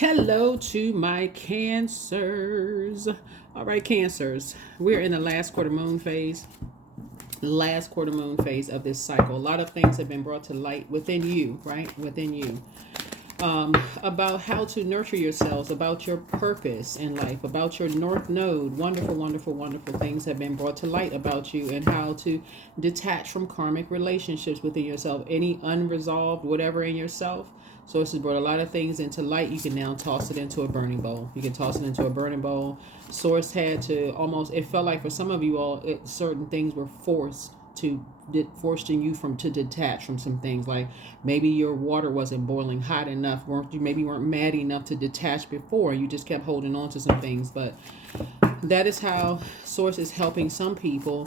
Hello to my cancers. All right, cancers. We're in the last quarter moon phase. Last quarter moon phase of this cycle. A lot of things have been brought to light within you, right? Within you. About how to nurture yourselves, about your purpose in life, about your North Node. Wonderful, wonderful, wonderful things have been brought to light about you and how to detach from karmic relationships within yourself. Any unresolved whatever in yourself. Sources brought a lot of things into light. You can now toss it into a burning bowl. You can toss it into a burning bowl. Source had to almost, it felt like for some of you all, certain things were forcing you from to detach from some things, like maybe your water wasn't boiling hot enough, maybe you weren't mad enough to detach before, you just kept holding on to some things. But that is how source is helping some people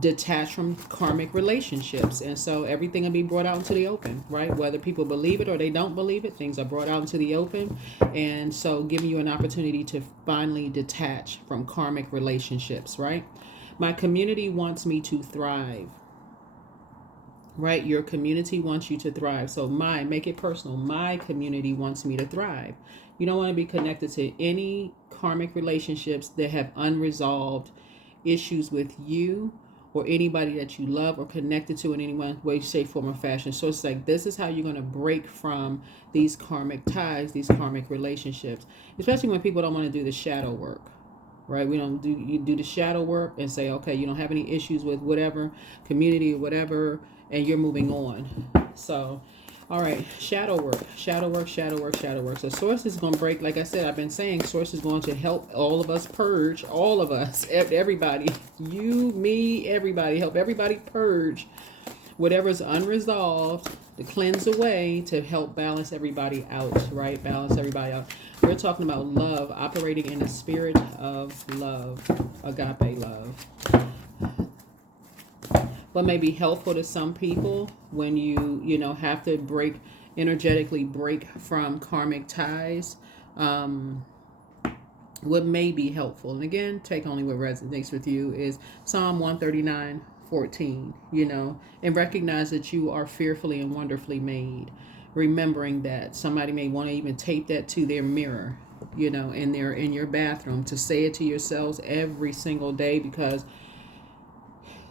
detach from karmic relationships, and so everything will be brought out into the open, right? Whether people believe it or they don't believe it, things are brought out into the open, and so giving you an opportunity to finally detach from karmic relationships, right? My community wants me to thrive, right? Your community wants you to thrive. So make it personal. My community wants me to thrive. You don't want to be connected to any karmic relationships that have unresolved issues with you or anybody that you love or connected to in any way, shape, form, or fashion. So it's like, this is how you're going to break from these karmic ties, these karmic relationships, especially when people don't want to do the shadow work. Right? We don't do, you do the shadow work and say, okay, you don't have any issues with whatever community or whatever, and you're moving on. So, all right, shadow work, shadow work, shadow work, shadow work. So source is going to break. Like I said, I've been saying source is going to help all of us purge, all of us, everybody, you, me, everybody, help everybody purge whatever's unresolved, to cleanse away, to help balance everybody out, right? Balance everybody out. We're talking about love, operating in the spirit of love, agape love. What may be helpful to some people when you have to energetically break from karmic ties. What may be helpful, and again, take only what resonates with you, is Psalm 139:14, and recognize that you are fearfully and wonderfully made. Remembering that somebody may want to even tape that to their mirror, in your bathroom, to say it to yourselves every single day, because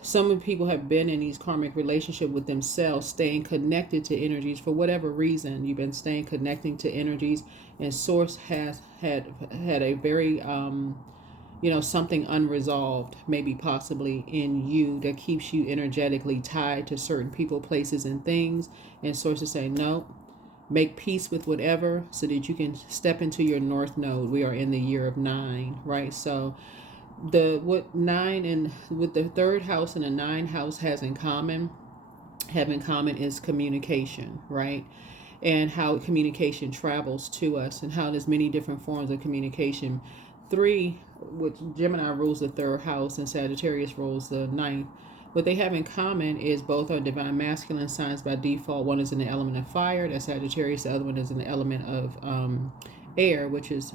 some people have been in these karmic relationship with themselves, staying connected to energies for whatever reason. You've been staying connecting to energies, and source has had a very something unresolved, maybe possibly in you, that keeps you energetically tied to certain people, places, and things. And source is saying, no, make peace with whatever, so that you can step into your North Node. We are in the year of 9, right? So what 9 and with the third house and the 9 house have in common is communication, right? And how communication travels to us, and how there's many different forms of communication. 3, which Gemini rules the third house and Sagittarius rules the ninth. What they have in common is both are divine masculine signs by default. One is in the element of fire, that's Sagittarius. The other one is in the element of air, which is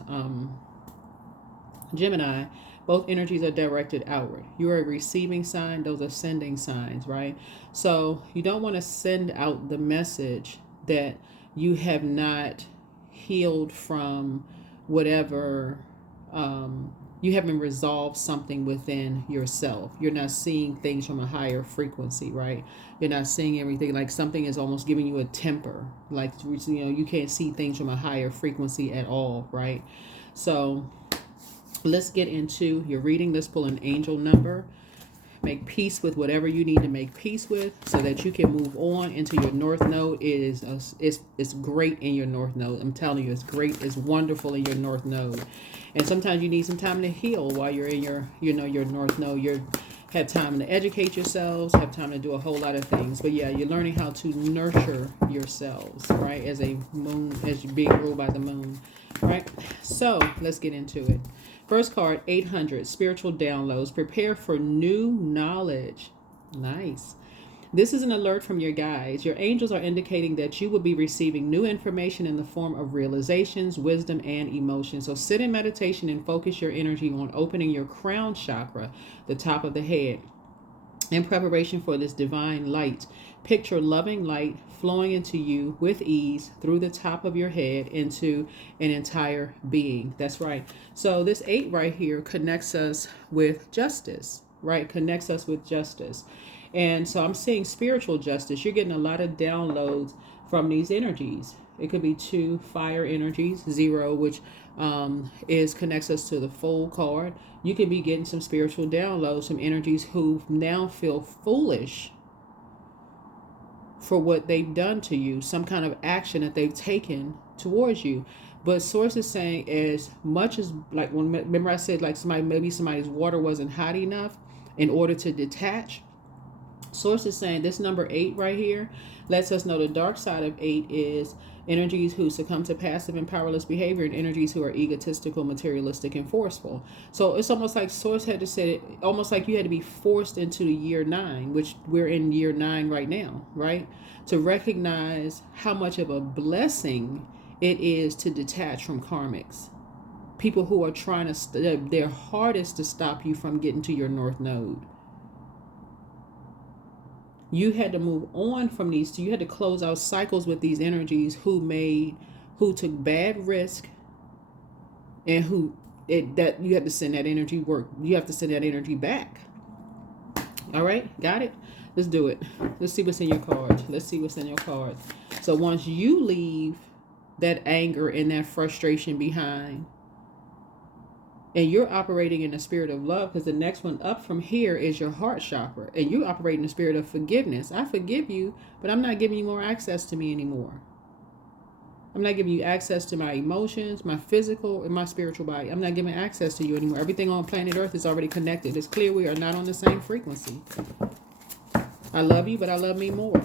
Gemini. Both energies are directed outward. You're a receiving sign, those are sending signs, right? So you don't want to send out the message that you have not healed from whatever, you haven't resolved something within yourself. You're not seeing things from a higher frequency, right? You're not seeing everything, like something is almost giving you a temper, like, you can't see things from a higher frequency at all, right? So let's get into your reading. Let's pull an angel number. Make peace with whatever you need to make peace with, so that you can move on into your North Node. It's great in your North Node. I'm telling you, it's great. It's wonderful in your North Node. And sometimes you need some time to heal while you're in your North Node. You're have time to educate yourselves, have time to do a whole lot of things. But yeah, you're learning how to nurture yourselves, right? As you're being ruled by the moon, right? So let's get into it. First card, 800, spiritual downloads. Prepare for new knowledge. Nice. This is an alert from your guides. Your angels are indicating that you will be receiving new information in the form of realizations, wisdom, and emotion. So sit in meditation and focus your energy on opening your crown chakra, the top of the head. In preparation for this divine light, picture loving light flowing into you with ease through the top of your head into an entire being. That's right. So this 8 right here connects us with justice, right? Connects us with justice. And so I'm seeing spiritual justice. You're getting a lot of downloads from these energies. It could be 2 fire energies, 0, which is connects us to the Fool card. You could be getting some spiritual downloads, some energies who now feel foolish for what they've done to you, some kind of action that they've taken towards you. But source is saying, as much as, like, when, remember I said, like, maybe somebody's water wasn't hot enough in order to detach. Source is saying this number 8 right here lets us know the dark side of 8 is energies who succumb to passive and powerless behavior, and energies who are egotistical, materialistic, and forceful. So it's almost like Source had to say it, almost like you had to be forced into the year 9, which we're in year 9 right now, right? To recognize how much of a blessing it is to detach from karmics. People who are trying to, their hardest to stop you from getting to your North Node. You had to move on from these. You had to close out cycles with these energies who took bad risk, and that you have to send that energy work. You have to send that energy back. All right, got it? Let's do it. Let's see what's in your cards. Let's see what's in your cards. So once you leave that anger and that frustration behind, and you're operating in the spirit of love, because the next one up from here is your heart chakra, and you operate in the spirit of forgiveness. I forgive you, but I'm not giving you more access to me anymore. I'm not giving you access to my emotions, my physical, and my spiritual body. I'm not giving access to you anymore. Everything on planet Earth is already connected. It's clear we are not on the same frequency. I love you, but I love me more.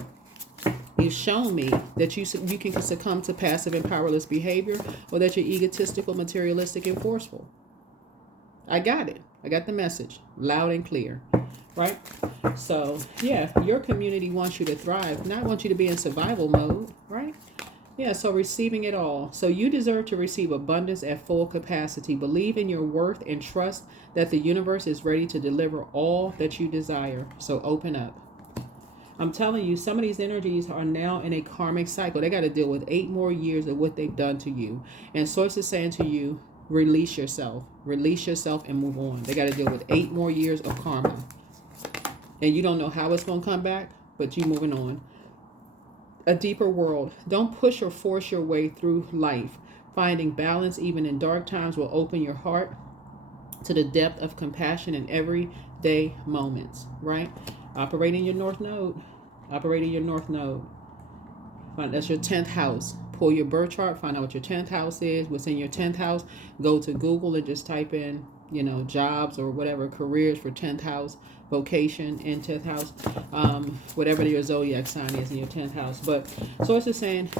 You've shown me that you can succumb to passive and powerless behavior, or that you're egotistical, materialistic, and forceful. I got it. I got the message loud and clear, right? So, yeah, your community wants you to thrive, not want you to be in survival mode, right? Yeah, so receiving it all. So you deserve to receive abundance at full capacity. Believe in your worth and trust that the universe is ready to deliver all that you desire. So open up. I'm telling you, some of these energies are now in a karmic cycle. They got to deal with 8 more years of what they've done to you. And Source is saying to you, release yourself and move on. They got to deal with 8 more years of karma, and you don't know how it's going to come back, but you moving on. A deeper world. Don't push or force your way through life. Finding balance even in dark times will open your heart to the depth of compassion in everyday moments, right? Operating your North Node. That's your 10th house. Pull your birth chart, find out what your 10th house is, what's in your 10th house. Go to Google and just type in, jobs or whatever, careers for 10th house, vocation in 10th house, whatever your zodiac sign is in your 10th house. But Source is saying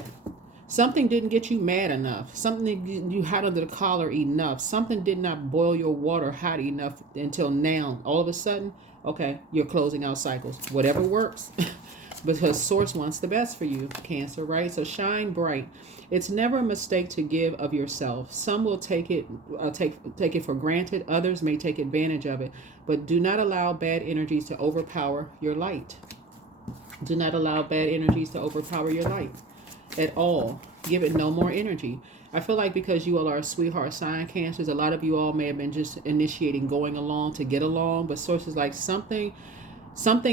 something didn't get you mad enough. Something you had under the collar enough. Something did not boil your water hot enough until now. All of a sudden, okay, you're closing out cycles. Whatever works. Because Source wants the best for you, Cancer, right? So shine bright. It's never a mistake to give of yourself. Some will take it for granted. Others may take advantage of it. But do not allow bad energies to overpower your light. Do not allow bad energies to overpower your light at all. Give it no more energy. I feel like because you all are a sweetheart sign, Cancers, a lot of you all may have been just initiating going along to get along. But Source is like something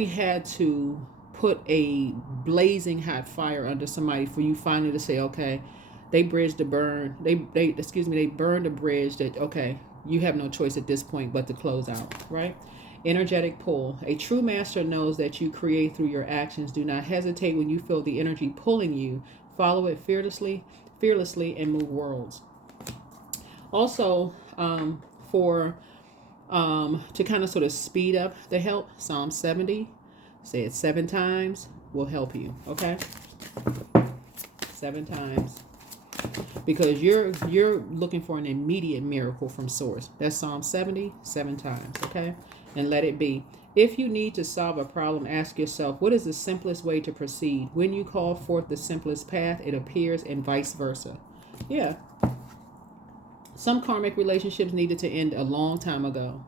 had to put a blazing hot fire under somebody for you finally to say, okay, they burned the bridge that, okay, you have no choice at this point but to close out, right? Energetic pull. A true master knows that you create through your actions. Do not hesitate when you feel the energy pulling you. Follow it fearlessly, and move worlds. Also, to kind of sort of speed up the help, Psalm 70. Say it 7 times, will help you, okay? 7 times. Because you're looking for an immediate miracle from Source. That's Psalm 70, 7 times, okay? And let it be. If you need to solve a problem, ask yourself, what is the simplest way to proceed? When you call forth the simplest path, it appears, and vice versa. Yeah. Some karmic relationships needed to end a long time ago.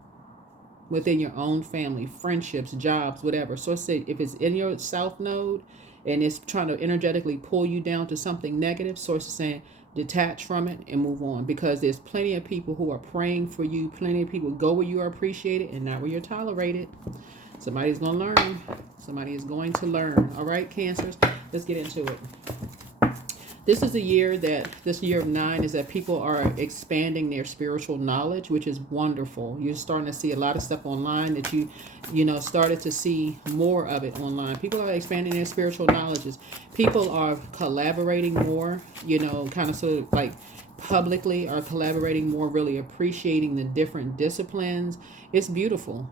within your own family, friendships, jobs, whatever. So say if it's in your south node and it's trying to energetically pull you down to something negative, source is saying detach from it and move on, because there's plenty of people who are praying for you. Plenty of people go where you are appreciated and not where you're tolerated. Somebody's going to learn. Somebody is going to learn. All right, Cancers, let's get into it. This is a year that, this year of 9 is that people are expanding their spiritual knowledge, which is wonderful. You're starting to see a lot of stuff online that you know, started to see more of it online. People are expanding their spiritual knowledges. People are collaborating more, you know, kind of sort of like publicly are collaborating more, really appreciating the different disciplines. It's beautiful.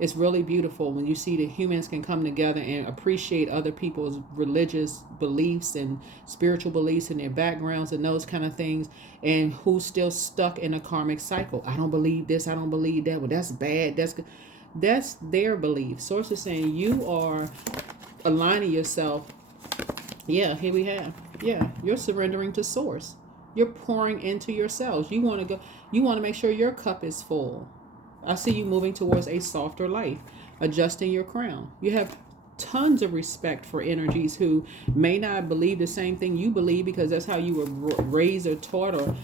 It's really beautiful when you see that humans can come together and appreciate other people's religious beliefs and spiritual beliefs and their backgrounds and those kind of things, and who's still stuck in a karmic cycle. I don't believe this, I don't believe that. Well, that's bad. That's their belief. Source is saying you are aligning yourself. Yeah, here we have. Yeah, you're surrendering to source. You're pouring into yourselves. You want to make sure your cup is full. I see you moving towards a softer life, adjusting your crown. You have tons of respect for energies who may not believe the same thing you believe because that's how you were raised or taught or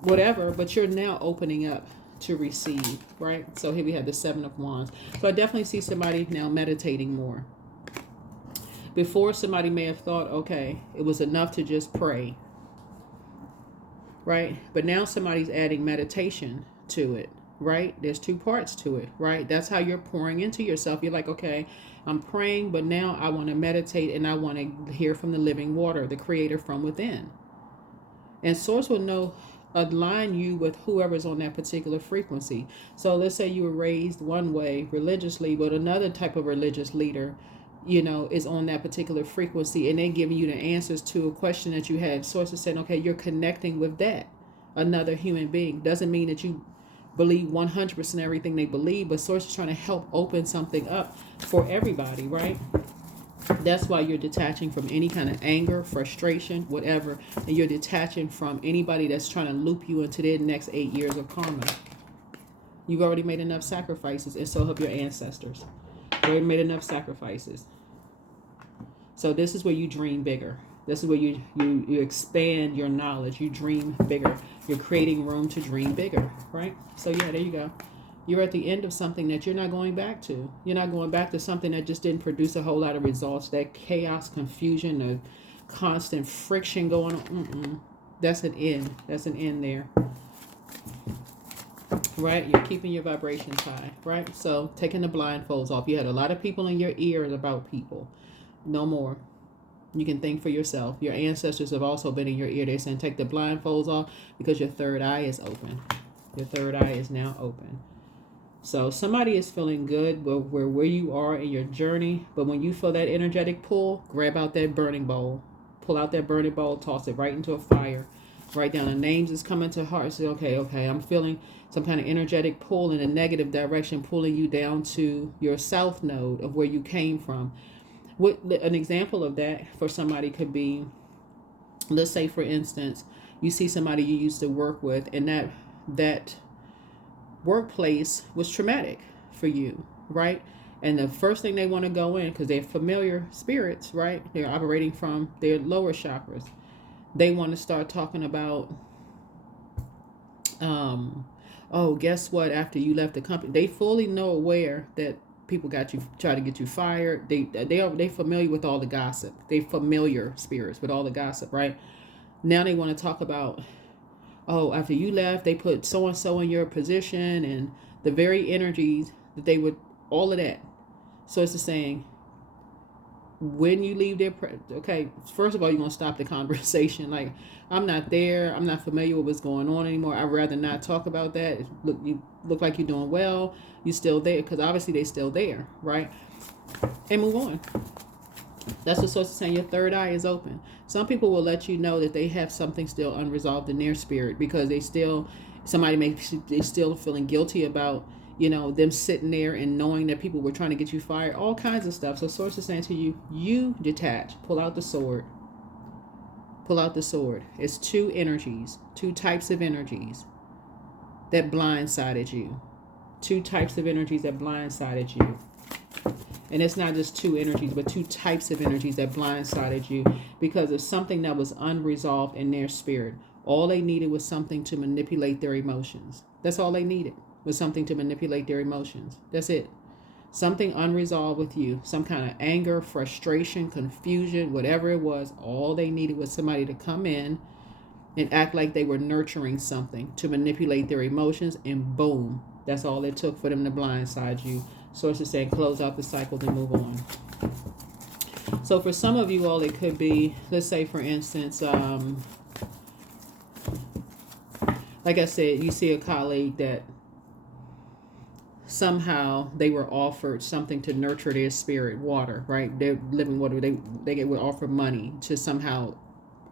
whatever, but you're now opening up to receive, right? So here we have the 7 of Wands. So I definitely see somebody now meditating more. Before, somebody may have thought, okay, it was enough to just pray, right? But now somebody's adding meditation to it. Right? There's 2 parts to it, right? That's how you're pouring into yourself. You're like, okay, I'm praying, but now I want to meditate and I want to hear from the living water, the creator from within. And source will know, align you with whoever's on that particular frequency. So let's say you were raised one way religiously, but another type of religious leader, you know, is on that particular frequency and they're giving you the answers to a question that you had. Source is saying, okay, you're connecting with that, another human being. Doesn't mean that you believe 100% everything they believe, but source is trying to help open something up for everybody, right? That's why you're detaching from any kind of anger, frustration, whatever, and you're detaching from anybody that's trying to loop you into their next 8 years of karma. You've already made enough sacrifices, and so have your ancestors. You already made enough sacrifices. So this is where you dream bigger. This is where you expand your knowledge. You dream bigger. You're creating room to dream bigger, right? So yeah, there you go. You're at the end of something that you're not going back to. You're not going back to something that just didn't produce a whole lot of results. That chaos, confusion, the constant friction going on. That's an end. That's an end there. Right? You're keeping your vibrations high, right? So taking the blindfolds off. You had a lot of people in your ears about people. No more. You can think for yourself. Your ancestors have also been in your ear. They're saying take the blindfolds off because your third eye is open. Your third eye is now open. So somebody is feeling good where you are in your journey. But when you feel that energetic pull, grab out that burning bowl. Pull out that burning bowl, toss it right into a fire. Write down the names that's coming to heart. Say, okay, I'm feeling some kind of energetic pull in a negative direction, pulling you down to your south node of where you came from. What an example of that for somebody could be, let's say for instance, you see somebody you used to work with and that workplace was traumatic for you, right? And the first thing they want to go in, because they're familiar spirits, right? They're operating from their lower chakras. They want to start talking about, oh, guess what? After you left the company, they fully know aware that people try to get you fired. They familiar with all the gossip. They familiar spirits with all the gossip, right? Now they want to talk about, oh, after you left, they put so and so in your position, and the very energies that they would, all of that. So it's the saying, when you leave there, okay, first of all, you're going to stop the conversation. Like, I'm not there. I'm not familiar with what's going on anymore. I'd rather not talk about that. You look like you're doing well. You're still there, because obviously they're still there, right? And move on. That's what source is saying. Your third eye is open. Some people will let you know that they have something still unresolved in their spirit, because they still feeling guilty about, them sitting there and knowing that people were trying to get you fired, all kinds of stuff. So source is saying to you, you detach, pull out the sword. Pull out the sword. It's 2 types of energies that blindsided you. 2 types of energies that blindsided you. And it's not just 2 energies, but 2 types of energies that blindsided you because of something that was unresolved in their spirit. All they needed was something to manipulate their emotions. That's all they needed, was something to manipulate their emotions. That's it. Something unresolved with you, some kind of anger, frustration, confusion, whatever it was. All they needed was somebody to come in and act like they were nurturing something to manipulate their emotions, and boom, that's all it took for them to blindside you. Source is saying close out the cycle, then move on. So for some of you all, it could be, let's say for instance, like I said, you see a colleague that somehow they were offered something to nurture their spirit, water, right? They're living water. They were offered money to somehow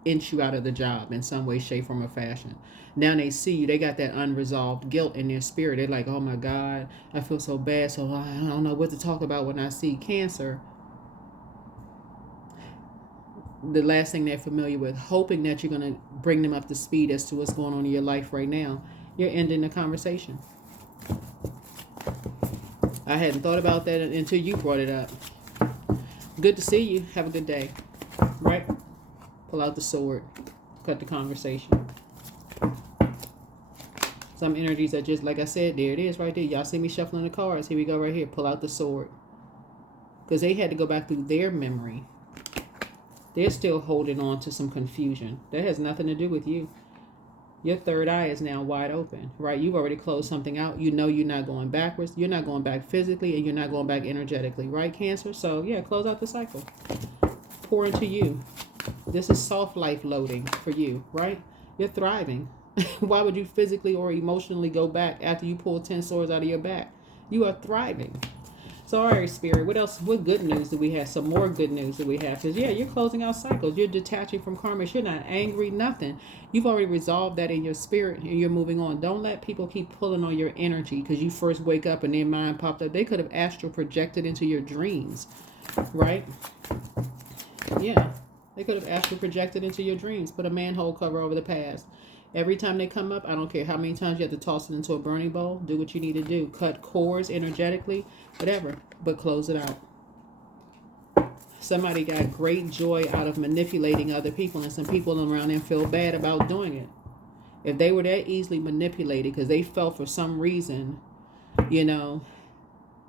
inch you out of the job in some way, shape, form, or fashion. Now they see you, they got that unresolved guilt in their spirit. They're like, oh my God, I feel so bad. So I don't know what to talk about when I see Cancer. The last thing they're familiar with, hoping that you're going to bring them up to speed as to what's going on in your life right now. You're ending the conversation. I hadn't thought about that until you brought it up. Good to see you. Have a good day. Right? Pull out the sword. Cut the conversation. Some energies are just, like I said, there it is right there. Y'all see me shuffling the cards. Here we go right here. Pull out the sword. Because they had to go back through their memory. They're still holding on to some confusion. That has nothing to do with you. Your third eye is now wide open, right? You've already closed something out. You know you're not going backwards. You're not going back physically, and you're not going back energetically, right, Cancer? So, yeah, close out the cycle. Pour into you. This is soft life loading for you, right? You're thriving. Why would you physically or emotionally go back after you pull 10 swords out of your back? You are thriving. So, all right, Spirit, what else? What good news do we have? Some more good news that we have. Because, yeah, you're closing out cycles. You're detaching from karma. You're not angry, nothing. You've already resolved that in your spirit, and you're moving on. Don't let people keep pulling on your energy because you first wake up and their mind popped up. They could have astral projected into your dreams, right? Yeah, they could have astral projected into your dreams. Put a manhole cover over the past. Every time they come up, I don't care how many times you have to toss it into a burning bowl. Do what you need to do. Cut cords energetically, whatever, but close it out. Somebody got great joy out of manipulating other people, and some people around them feel bad about doing it. If they were that easily manipulated because they felt for some reason, you know,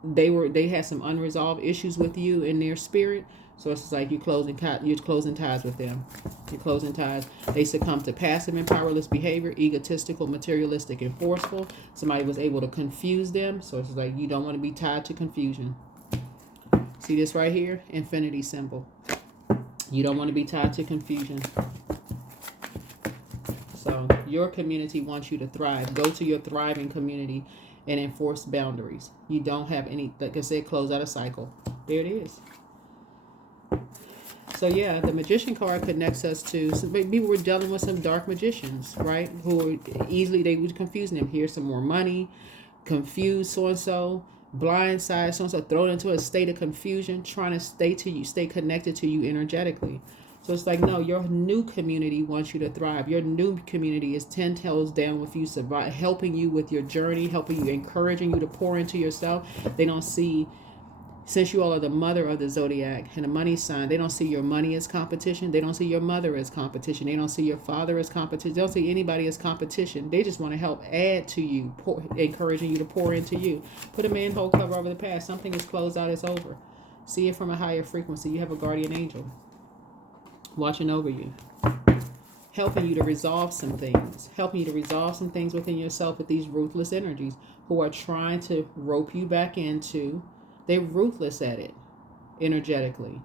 they had some unresolved issues with you in their spirit. So it's like you're closing ties with them. You're closing ties. They succumb to passive and powerless behavior, egotistical, materialistic, and forceful. Somebody was able to confuse them. So it's like you don't want to be tied to confusion. See this right here? Infinity symbol. You don't want to be tied to confusion. So your community wants you to thrive. Go to your thriving community and enforce boundaries. You don't have any, like I said, close out a cycle. There it is. So yeah, the Magician card connects us to some people were dealing with some dark magicians, right? Who were easily, they would confuse them. Here's some more money, confuse so-and-so, blindside so-and-so, throw it into a state of confusion, trying to stay connected to you energetically. So it's like, no, your new community wants you to thrive. Your new community is 10 toes down with you, survive, helping you with your journey, helping you, encouraging you to pour into yourself. They don't see, since you all are the mother of the zodiac and the money sign, they don't see your money as competition. They don't see your mother as competition. They don't see your father as competition. They don't see anybody as competition. They just want to help add to you, encouraging you to pour into you. Put a manhole cover over the past. Something is closed out, it's over. See it from a higher frequency. You have a guardian angel watching over you, helping you to resolve some things, within yourself with these ruthless energies who are trying to rope you back into. They're ruthless at it, energetically.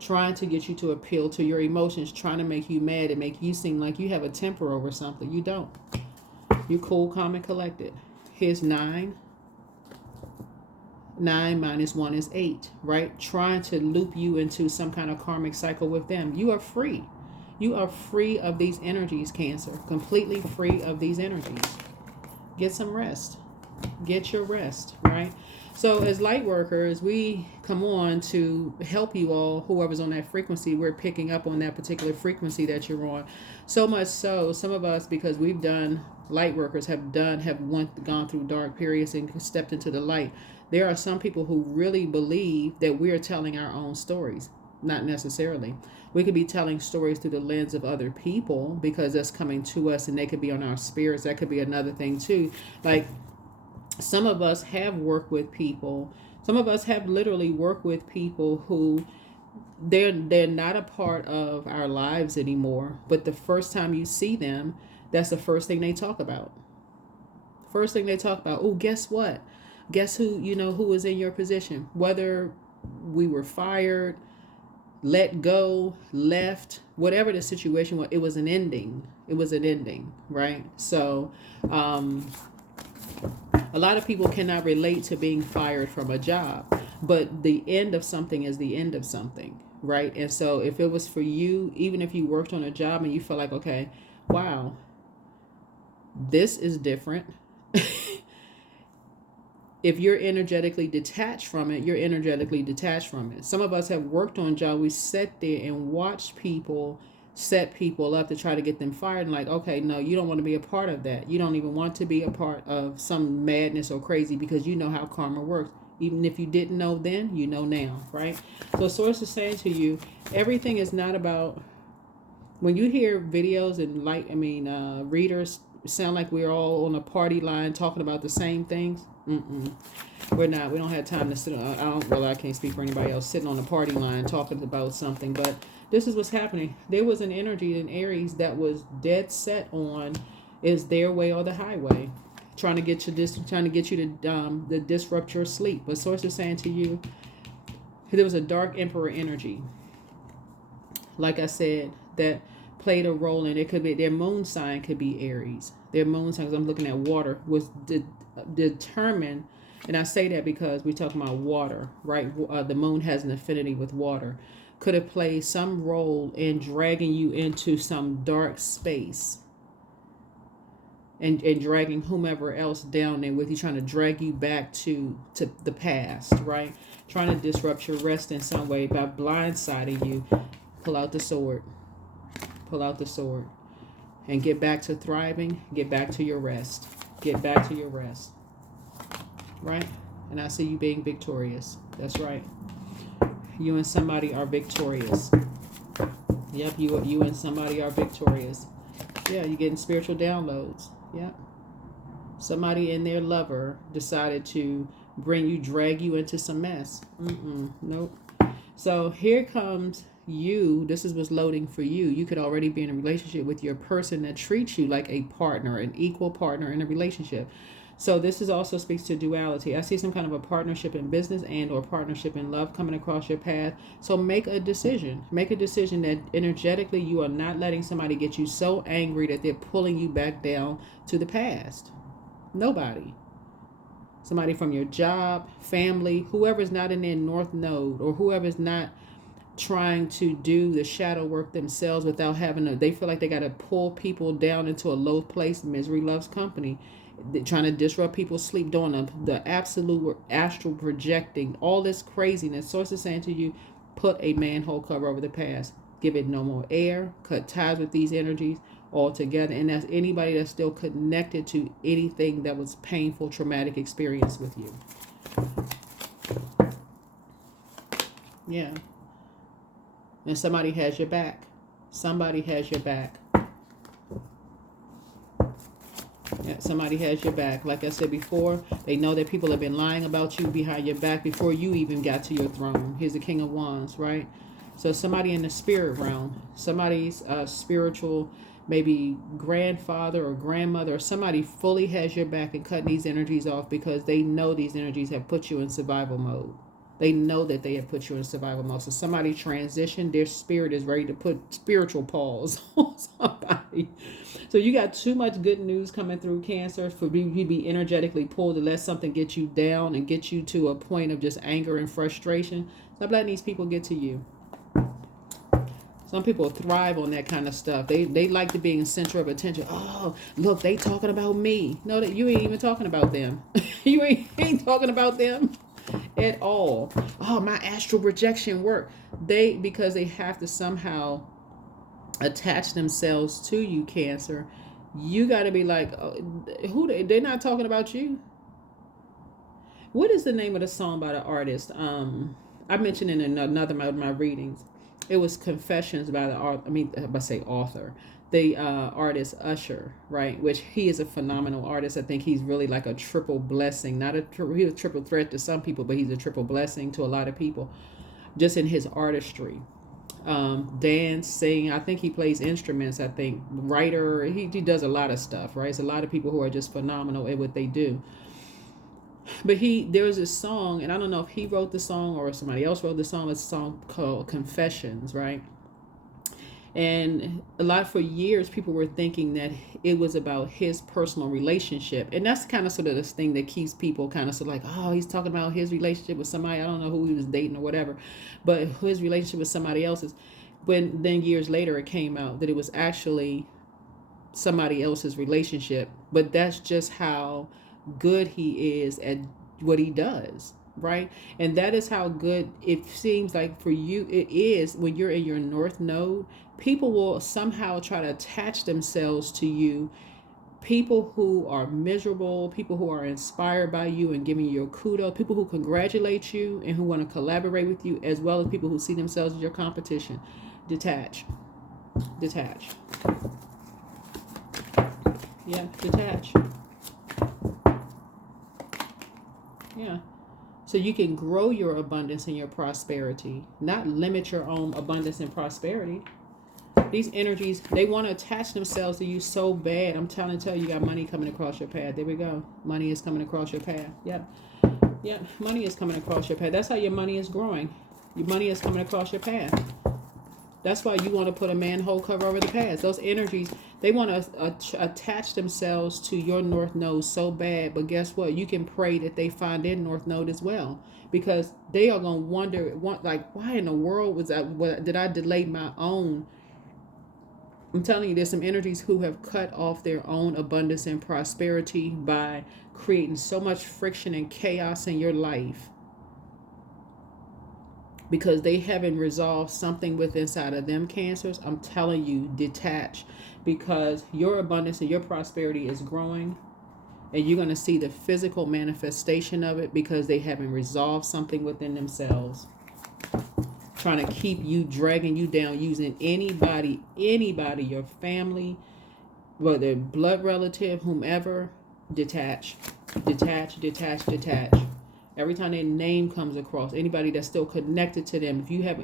Trying to get you to appeal to your emotions, trying to make you mad and make you seem like you have a temper over something. You don't. You're cool, calm, and collected. Here's 9. 9 minus 1 is 8, right? Trying to loop you into some kind of karmic cycle with them. You are free. You are free of these energies, Cancer. Completely free of these energies. Get some rest. Get your rest, right? So as light workers, we come on to help you all, whoever's on that frequency, we're picking up on that particular frequency that you're on. So much so, some of us, because we've done, light workers have gone through dark periods and stepped into the light. There are some people who really believe that we're telling our own stories. Not necessarily. We could be telling stories through the lens of other people because that's coming to us, and they could be on our spirits. That could be another thing too. Like, some of us have worked with people. Some of us have literally worked with people who they're not a part of our lives anymore. But the first time you see them, that's the first thing they talk about. First thing they talk about. Oh, guess what? Guess who? Who was in your position? Whether we were fired, let go, left, whatever the situation was, it was an ending. It was an ending, right? So, a lot of people cannot relate to being fired from a job, but the end of something is the end of something, right? And so if it was for you, even if you worked on a job and you feel like, okay, wow, this is different. If you're energetically detached from it, you're energetically detached from it. Some of us have worked on jobs. We sat there and watched people set people up to try to get them fired. And like, okay, no, you don't want to be a part of that. You don't even want to be a part of some madness or crazy because you know how karma works. Even if you didn't know then, you know now, right? So Source is saying to you, everything is not about, when you hear videos and readers sound like we're all on a party line talking about the same things. We're not. We don't have time to sit on, I can't speak for anybody else, sitting on a party line talking about something, but this is what's happening. There was an energy in Aries that was dead set on is their way or the highway, trying to get you to disrupt your sleep. But Source is saying to you, there was a dark emperor energy, like I said, that played a role in it. Could be their moon sign, could be Aries. Their moon sign, because I'm looking at water, was determined, and I say that because we're talking about water, right? The moon has an affinity with water. Could have played some role in dragging you into some dark space and dragging whomever else down there with you, trying to drag you back to the past, right? Trying to disrupt your rest in some way by blindsiding you. Pull out the sword. Pull out the sword. And get back to thriving. Get back to your rest. Get back to your rest. Right? And I see you being victorious. That's right. You and somebody are victorious. Yep, you and somebody are victorious. Yeah, you're getting spiritual downloads. Yep. Somebody and their lover decided to drag you into some mess. Nope. So here comes you. This is what's loading for you. You could already be in a relationship with your person that treats you like a partner, an equal partner in a relationship. So this is also speaks to duality. I see some kind of a partnership in business and or partnership in love coming across your path. So make a decision. Make a decision that energetically you are not letting somebody get you so angry that they're pulling you back down to the past. Nobody. Somebody from your job, family, whoever's not in their north node, or whoever's not trying to do the shadow work themselves without they feel like they got to pull people down into a low place. Misery loves company. They're trying to disrupt people's sleep, doing the absolute astral projecting, all this craziness. Source is saying to you, put a manhole cover over the past. Give it no more air. Cut ties with these energies altogether. And that's anybody that's still connected to anything that was painful, traumatic experience with you. Yeah. And somebody has your back. Somebody has your back. Yeah, somebody has your back. Like I said before, they know that people have been lying about you behind your back before you even got to your throne. Here's the King of Wands, right? So somebody in the spirit realm, somebody's spiritual, maybe grandfather or grandmother, or somebody fully has your back and cutting these energies off because they know these energies have put you in survival mode. They know that they have put you in survival mode. So somebody transitioned, their spirit is ready to put spiritual pause on somebody. So you got too much good news coming through, Cancer, for you to be energetically pulled to let something get you down and get you to a point of just anger and frustration. Stop letting these people get to you. Some people thrive on that kind of stuff. They like to be in center of attention. Oh, look, they talking about me. No, that you ain't even talking about them. You ain't talking about them at all. Oh, my astral projection work. Because they have to somehow attach themselves to you, Cancer. You got to be like, oh, they're not talking about you. What is the name of the song by the artist? I mentioned in another of my readings. It was Confessions by the author, the artist Usher, right? Which he is a phenomenal artist. I think he's really like a triple blessing. He's a triple threat to some people, but he's a triple blessing to a lot of people, just in his artistry. Dance, sing. I think he plays instruments. I think writer. He does a lot of stuff, right? It's a lot of people who are just phenomenal at what they do. But there's this song, and I don't know if he wrote the song or somebody else wrote the song. It's a song called Confessions, right? And for years, people were thinking that it was about his personal relationship. And that's kind of sort of this thing that keeps people kind of sort of like, oh, he's talking about his relationship with somebody. I don't know who he was dating or whatever, but his relationship with somebody else's. But then years later, it came out that it was actually somebody else's relationship. But that's just how good he is at what he does, right? And that is how good it seems like for you it is when you're in your north node. People will somehow try to attach themselves to you, people who are miserable, people who are inspired by you and giving you kudos, people who congratulate you and who want to collaborate with you, as well as people who see themselves as your competition. Detach. Yeah, detach. Yeah. So you can grow your abundance and your prosperity, not limit your own abundance and prosperity. These energies, they want to attach themselves to you so bad. I'm trying to tell you, you got money coming across your path. There we go. Money is coming across your path. Yep. Money is coming across your path. That's how your money is growing. Your money is coming across your path. That's why you want to put a manhole cover over the path. Those energies, they want to attach themselves to your north node so bad. But guess what? You can pray that they find their north node as well, because they are going to wonder, like, why in the world did I delay my own? I'm telling you, there's some energies who have cut off their own abundance and prosperity by creating so much friction and chaos in your life, because they haven't resolved something within inside of them, Cancers. I'm telling you, detach, because your abundance and your prosperity is growing, and you're going to see the physical manifestation of it because they haven't resolved something within themselves, trying to keep you, dragging you down, using anybody, your family, whether blood relative, whomever. Detach. Every time their name comes across, anybody that's still connected to them, if you have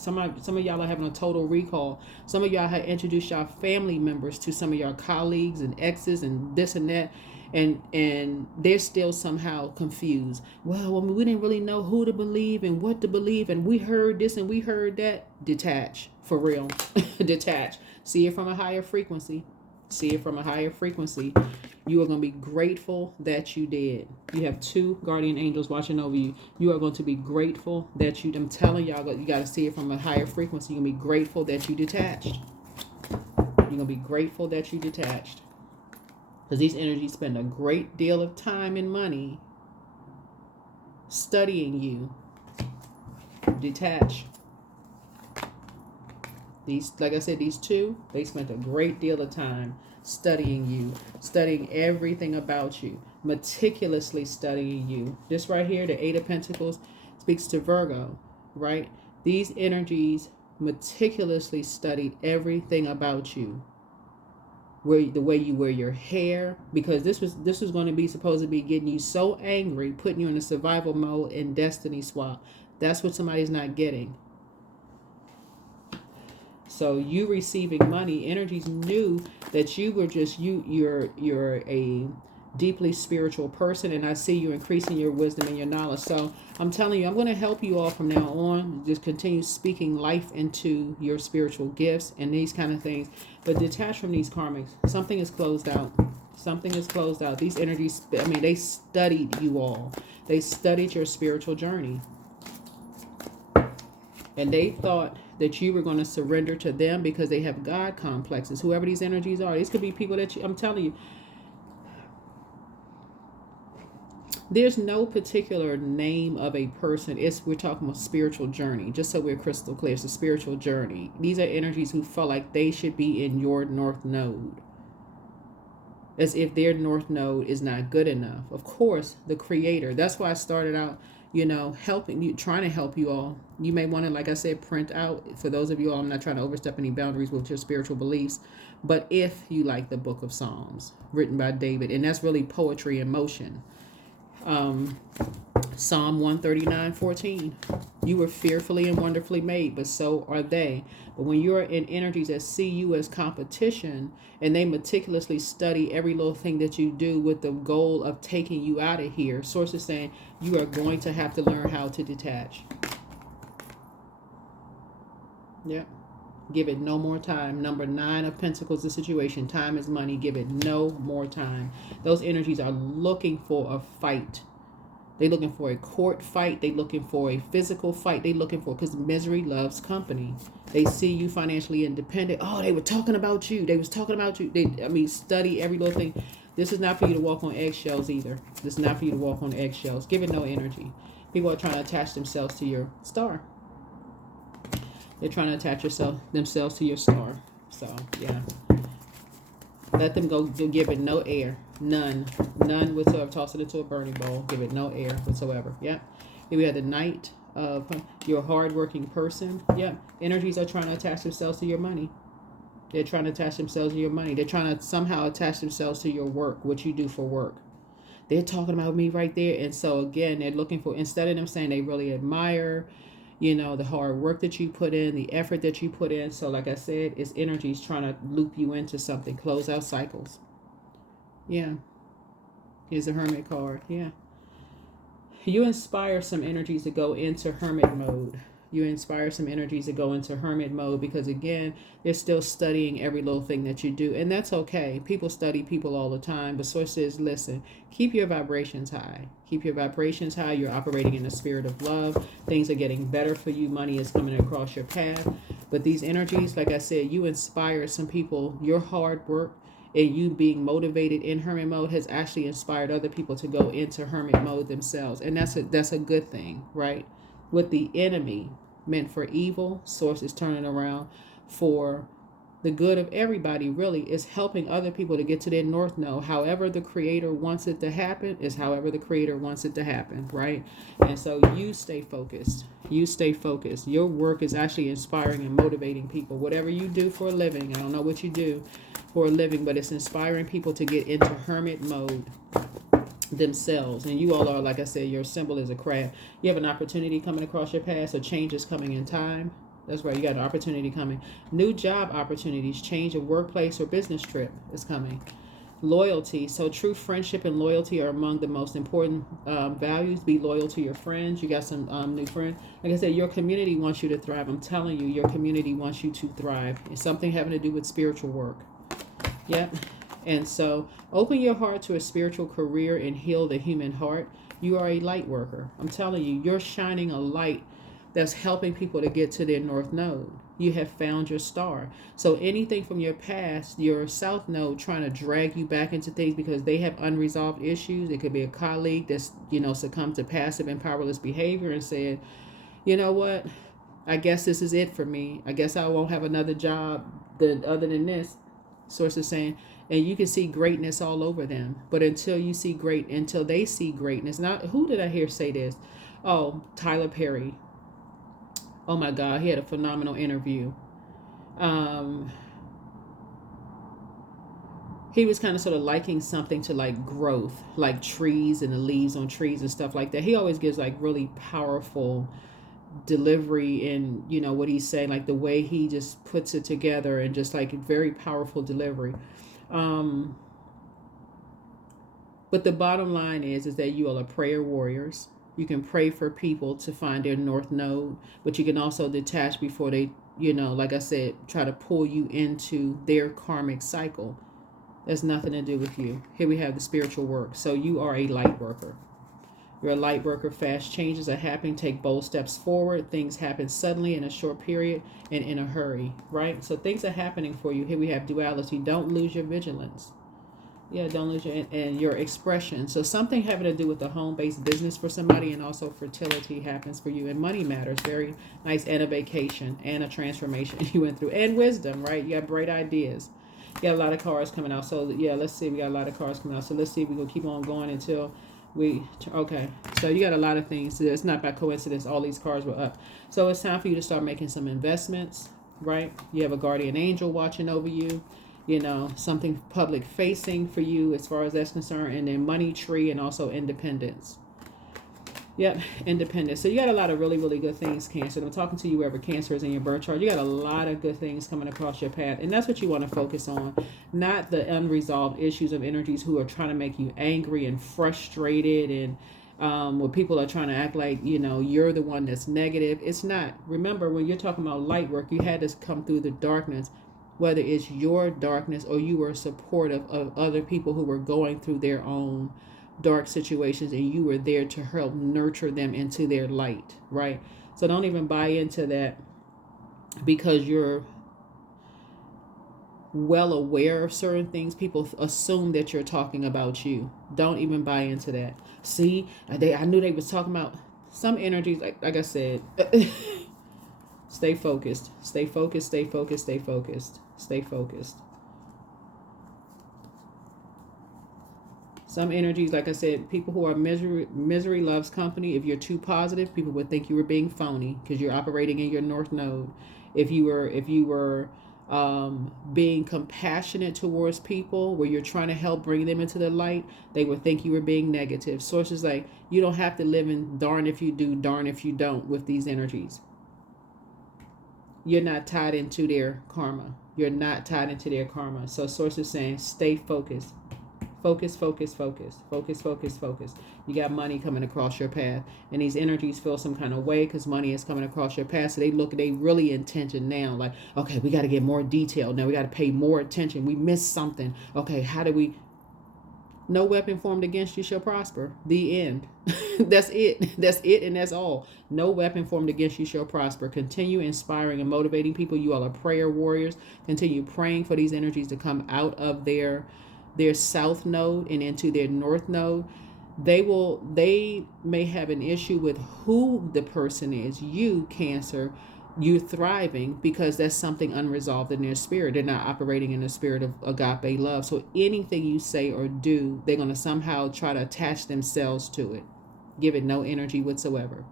some of y'all are having a total recall. Some of y'all have introduced y'all family members to some of your colleagues and exes and this and that, and they're still somehow confused. Well, we didn't really know who to believe and what to believe, and we heard this and we heard that. Detach, for real. Detach. See it from a higher frequency. You are going to be grateful that you did. You have 2 guardian angels watching over you. You are going to be grateful that I'm telling y'all, you got to see it from a higher frequency. You're going to be grateful that you detached. Because these energies spend a great deal of time and money studying you. Detach. Like I said, these 2, they spent a great deal of time studying you, studying everything about you, meticulously studying you. This right here, the 8 of Pentacles, speaks to Virgo, right? These energies meticulously studied everything about you. The way you wear your hair, because this was going to be supposed to be getting you so angry, putting you in a survival mode and destiny swap. That's what somebody's not getting. So you receiving money, energies knew that you were just you're a deeply spiritual person, and I see you increasing your wisdom and your knowledge. So I'm telling you, I'm going to help you all from now on. Just continue speaking life into your spiritual gifts and these kind of things. But detach from these karmics. Something is closed out. These energies, they studied you all. They studied your spiritual journey. And they thought that you were going to surrender to them because they have God complexes. Whoever these energies are, these could be people that I'm telling you, there's no particular name of a person. We're talking about spiritual journey, just so we're crystal clear. It's a spiritual journey. These are energies who felt like they should be in your north node, as if their north node is not good enough. Of course, the creator. That's why I started out, helping you, trying to help you all. You may want to, like I said, print out. For those of you all, I'm not trying to overstep any boundaries with your spiritual beliefs. But if you like the Book of Psalms, written by David, and that's really poetry in motion. Psalm 139:14. You were fearfully and wonderfully made, but so are they. But when you're in energies that see you as competition, and they meticulously study every little thing that you do with the goal of taking you out of here, Source is saying you are going to have to learn how to detach. Yeah. Give it no more time. Number 9 of Pentacles, the situation. Time is money. Give it no more time. Those energies are looking for a fight. They're looking for a court fight. They're looking for a physical fight. They're looking for, because misery loves company. They see you financially independent. Oh, they were talking about you. They was talking about you. Study every little thing. This is not for you to walk on eggshells either. This is not for you to walk on eggshells. Give it no energy. People are trying to attach themselves to your star. They're trying to attach themselves to your star. So, yeah. Let them go. Give it no air. None whatsoever. Toss it into a burning bowl. Give it no air whatsoever. Yep. Here we have the Knight of your hardworking person. Yep. Energies are trying to attach themselves to your money. They're trying to attach themselves to your money. They're trying to somehow attach themselves to your work, what you do for work. They're talking about me right there. And so, again, they're looking for, instead of them saying they really admire, the hard work that you put in, the effort that you put in. So like I said, it's energies trying to loop you into something, close out cycles. Yeah. Here's a Hermit card. Yeah. You inspire some energies to go into Hermit mode. You inspire some energies to go into Hermit mode because, again, they're still studying every little thing that you do. And that's okay. People study people all the time. But Source says, listen, keep your vibrations high. Keep your vibrations high. You're operating in the spirit of love. Things are getting better for you. Money is coming across your path. But these energies, like I said, you inspire some people. Your hard work and you being motivated in Hermit mode has actually inspired other people to go into Hermit mode themselves. And that's a good thing, right? With the enemy meant for evil, Source is turning around for the good of everybody. Really is helping other people to get to their north node. However the creator wants it to happen is however the creator wants it to happen, right? And so you stay focused. You stay focused. Your work is actually inspiring and motivating people. Whatever you do for a living, I don't know what you do for a living, but it's inspiring people to get into Hermit mode themselves. And you all are, like I said, your symbol is a crab. You have an opportunity coming across your path. A change is coming in time. That's right. You got an opportunity coming. New job opportunities, change of workplace or business trip is coming. Loyalty. So true friendship and loyalty are among the most important values. Be loyal to your friends. You got some new friends. Like I said, your community wants you to thrive. I'm telling you, your community wants you to thrive. It's something having to do with spiritual work. Yep. And so open your heart to a spiritual career and heal the human heart. You are a light worker. I'm telling you, you're shining a light that's helping people to get to their north node. You have found your star. So anything from your past, your south node trying to drag you back into things because they have unresolved issues. It could be a colleague that's, succumbed to passive and powerless behavior and said, you know what? I guess this is it for me. I guess I won't have another job other than this. Source is saying, and you can see greatness all over them. But until they see greatness. Now, who did I hear say this? Oh, Tyler Perry. Oh my God, he had a phenomenal interview. He was kind of sort of liking something to like growth, like trees and the leaves on trees and stuff like that. He always gives like really powerful delivery in what he's saying, like the way he just puts it together and just like very powerful delivery. But the bottom line is that you all are prayer warriors. You can pray for people to find their north node, but you can also detach before they, like I said, try to pull you into their karmic cycle. There's nothing to do with you. Here we have the spiritual work. So you are a light worker. You're a light worker. Fast changes are happening. Take bold steps forward. Things happen suddenly in a short period and in a hurry, right? So things are happening for you. Here we have duality. Don't lose your vigilance. Yeah, don't lose your and your expression. So something having to do with the home-based business for somebody, and also fertility happens for you, and money matters. Very nice, and a vacation and a transformation you went through, and wisdom, right? You have bright ideas. You got a lot of cards coming out. So yeah, let's see. We got a lot of cards coming out. So let's see if we gonna keep on going until we okay. So you got a lot of things. So it's not by coincidence all these cards were up. So it's time for you to start making some investments, right? You have a guardian angel watching over you. You know, something public facing for you as far as that's concerned, and then money tree, and also independence. Yep, independence. So you got a lot of really, really good things, Cancer. I'm talking to you wherever Cancer is in your birth chart. You got a lot of good things coming across your path, and that's what you want to focus on, not the unresolved issues of energies who are trying to make you angry and frustrated, and where people are trying to act like, you know, you're the one that's negative. It's not. Remember, when you're talking about light work, you had to come through the darkness, whether it's your darkness or you were supportive of other people who were going through their own dark situations, and you were there to help nurture them into their light, right? So don't even buy into that because you're well aware of certain things. People assume that you're talking about you. Don't even buy into that. See, I knew they was talking about some energies. Like I said, stay focused. Stay focused. Stay focused. Stay focused. Stay focused. Some energies, like I said, people who are misery loves company. If you're too positive, people would think you were being phony because you're operating in your north node. If you were being compassionate towards people, where you're trying to help bring them into the light, they would think you were being negative. Sources like, you don't have to live in darn if you do, darn if you don't with these energies. You're not tied into their karma. You're not tied into their karma. So sources saying, stay focused. Focus, focus, focus, focus, focus, focus. You got money coming across your path, and these energies feel some kind of way because money is coming across your path. So they really intention now, like, okay, we got to get more detail. Now we got to pay more attention. We missed something. Okay, how do we? No weapon formed against you shall prosper. The end. That's it. That's it, and that's all. No weapon formed against you shall prosper. Continue inspiring and motivating people. You all are prayer warriors. Continue praying for these energies to come out of their south node and into their north node. They may have an issue with who the person is. You, Cancer, you're thriving because that's something unresolved in their spirit. They're not operating in the spirit of agape love. So anything you say or do, they're going to somehow try to attach themselves to it. Give it no energy whatsoever.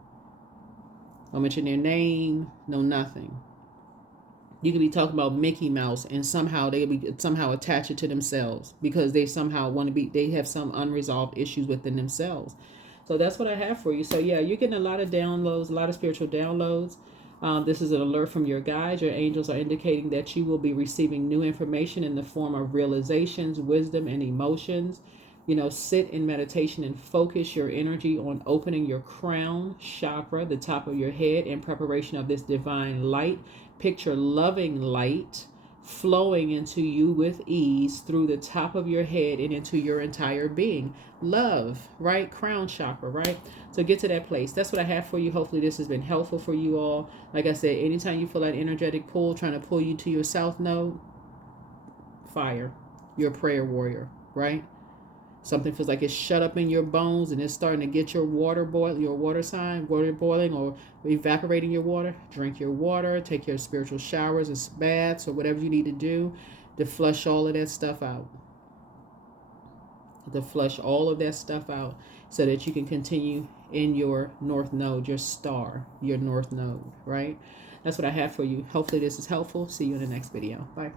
Don't mention their name, no nothing. You could be talking about Mickey Mouse, and somehow they'll be somehow attach it to themselves because they somehow want to be, they have some unresolved issues within themselves. So that's what I have for you. So yeah, you're getting a lot of downloads, a lot of spiritual downloads. This is an alert from your guides. Your angels are indicating that you will be receiving new information in the form of realizations, wisdom, and emotions. You know, sit in meditation and focus your energy on opening your crown chakra, the top of your head, in preparation of this divine light. Picture loving light flowing into you with ease through the top of your head and into your entire being. Love, right? Crown chakra, right? So get to that place. That's what I have for you. Hopefully this has been helpful for you all. Like I said, anytime you feel that energetic pull trying to pull you to your south node, fire. You're a prayer warrior, right? Something feels like it's shut up in your bones and it's starting to get your water boil, your water sign, water boiling or evaporating your water. Drink your water, take your spiritual showers and baths or whatever you need to do to flush all of that stuff out. To flush all of that stuff out so that you can continue in your north node, your star, your north node, right? That's what I have for you. Hopefully this is helpful. See you in the next video. Bye.